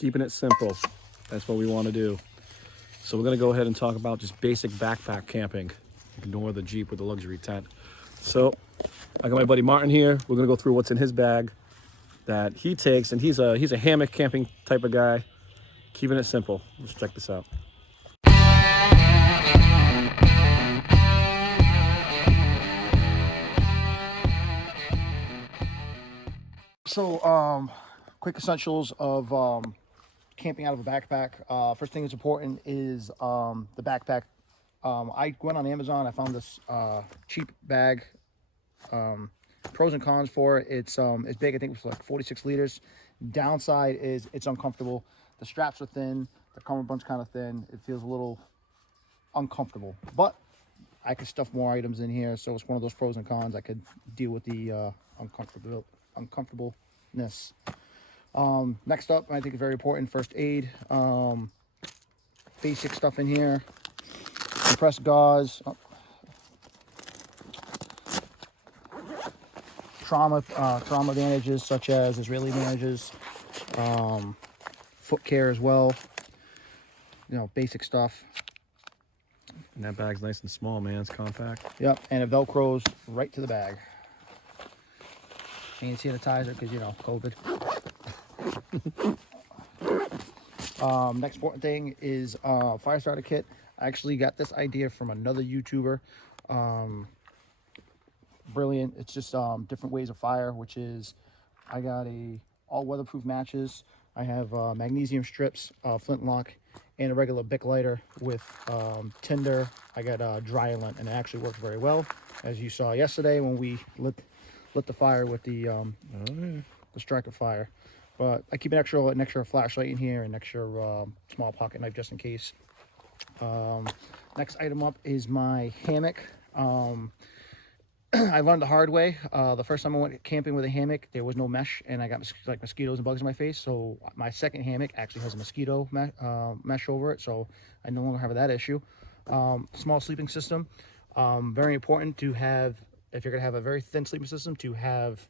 Keeping it simple. That's what we want to do. So we're going to go ahead and talk about just basic backpack camping. Ignore the Jeep with the luxury tent. So I got my buddy Martin here. We're going to go through what's in his bag that he takes, and he's a hammock camping type of guy. Keeping it simple. Let's check this out. So, quick essentials of camping out of a backpack. First thing that's important is the backpack. I went on Amazon. I found this cheap bag. Pros and cons for it. It's big. I think it's like 46 liters. Downside is it's uncomfortable. The straps are thin. The cummerbund's kind of thin. It feels a little uncomfortable. But I could stuff more items in here, so it's one of those pros and cons. I could deal with the uncomfortableness. Next up, I think it's very important, first aid. Basic stuff in here. Compressed gauze. Trauma bandages such as Israeli bandages. Foot care as well. You know, basic stuff. And that bag's nice and small, man. It's compact. Yep, and it velcros right to the bag. Hand sanitizer because, you know, COVID. Next important thing is fire starter kit. I actually got this idea from another YouTuber. Brilliant. It's just different ways of fire, which is I got all weatherproof matches. I have magnesium strips, flintlock, and a regular Bic lighter with tinder. I got dry lint, and it actually works very well, as you saw yesterday when we lit the fire with the striker fire. But I keep an extra flashlight in here, and extra small pocket knife just in case. Next item up is my hammock. I learned the hard way. The first time I went camping with a hammock, there was no mesh, and I got mosquitoes and bugs in my face. So my second hammock actually has a mosquito mesh over it, so I no longer have that issue. Small sleeping system. Very important to have, if you're going to have a very thin sleeping system, to have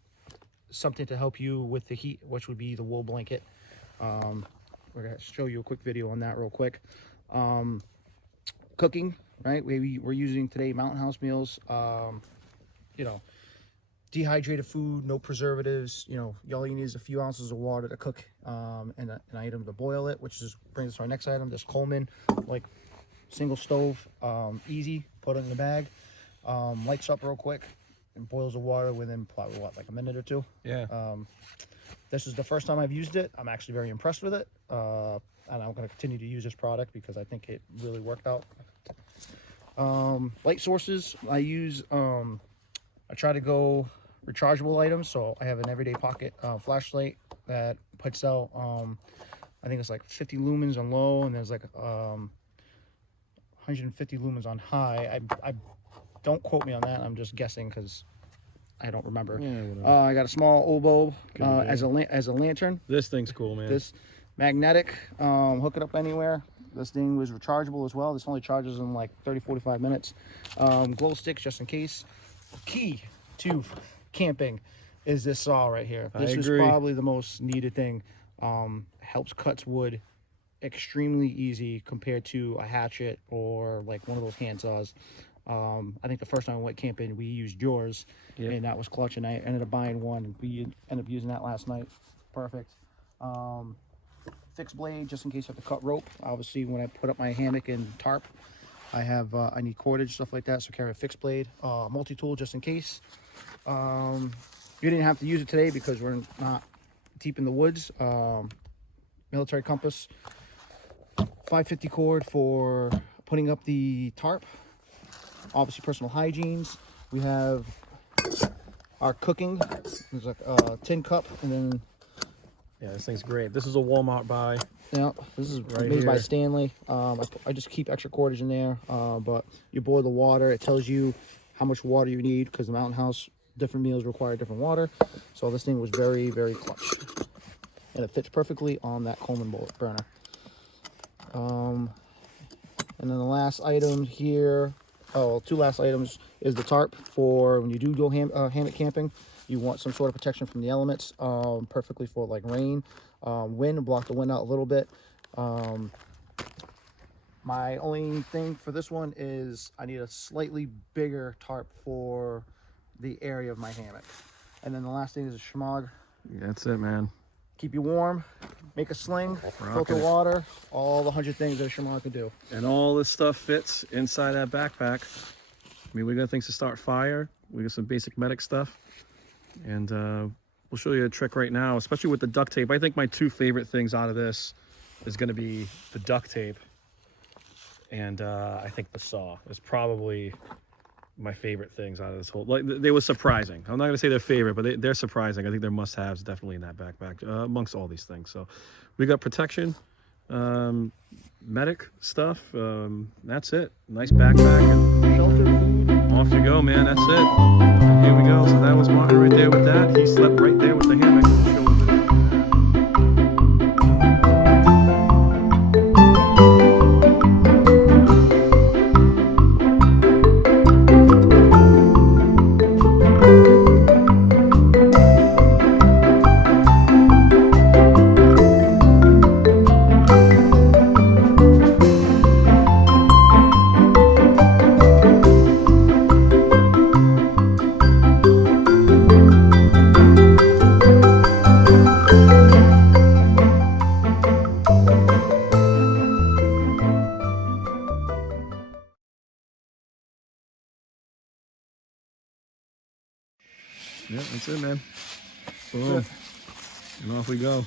something to help you with the heat, which would be the wool blanket. We're going to show you a quick video on that real quick. Cooking, right? We're using today Mountain House meals. You know, dehydrated food, no preservatives. You know, all you need is a few ounces of water to cook and an item to boil it, which brings us to our next item. This Coleman, like, single stove, easy, put it in the bag, lights up real quick, and boils the water within probably, what, like a minute or two? Yeah. This is the first time I've used it. I'm actually very impressed with it, and I'm going to continue to use this product because I think it really worked out. Light sources, I try to go rechargeable items, so I have an everyday pocket flashlight that puts out, I think it's like 50 lumens on low, and there's like 150 lumens on high. I don't quote me on that. I'm just guessing because I don't remember. Yeah, I got a small oboe as a lantern. This thing's cool, man. This magnetic, hook it up anywhere. This thing was rechargeable as well. This only charges in like 30-45 minutes. Glow sticks just in case. Key to camping is this saw right here. This is probably the most needed thing. Helps cuts wood extremely easy compared to a hatchet or like one of those hand saws. I think the first time we went camping, we used yours, and that was clutch, and I ended up buying one, and we ended up using that last night. Perfect. Fixed blade just in case you have to cut rope. Obviously, when I put up my hammock and tarp, I need cordage, stuff like that, so carry a fixed blade. Multi-tool just in case. You didn't have to use it today because we're not deep in the woods. Military compass. 550 cord for putting up the tarp. Obviously, personal hygienes. We have our cooking. There's like a tin cup, and then... Yeah, this thing's great. This is a Walmart buy. Yeah, this is made by Stanley. I just keep extra cordage in there, but you boil the water. It tells you how much water you need because the Mountain House, different meals require different water. So this thing was very, very clutch. And it fits perfectly on that Coleman burner. And then the last item here, two last items, is the tarp for when you do go hammock camping. You want some sort of protection from the elements, perfectly for like rain. wind, block the wind out a little bit. My only thing for this one is I need a slightly bigger tarp for the area of my hammock. And then the last thing is a shemagh. Yeah, that's it, man. Keep you warm, make a sling, Rocking filter it. water, all the 100 things that a shemagh can do. And all this stuff fits inside that backpack. I mean, we got things to start fire. We got some basic medic stuff. And we'll show you a trick right now, especially with the duct tape. I think my two favorite things out of this is going to be the duct tape. And I think the saw is probably my favorite things out of this whole. Like, they were surprising. I'm not going to say they're favorite, but they're surprising. I think they're must-haves definitely in that backpack amongst all these things. So we got protection, medic stuff. That's it. Nice backpack. And Shelter, food. off you go, man. That's it. Here we go. So that was Martin right there with that. He slept right there with the hammock. We'll show him the- Yeah, that's it, man. Boom. And off we go.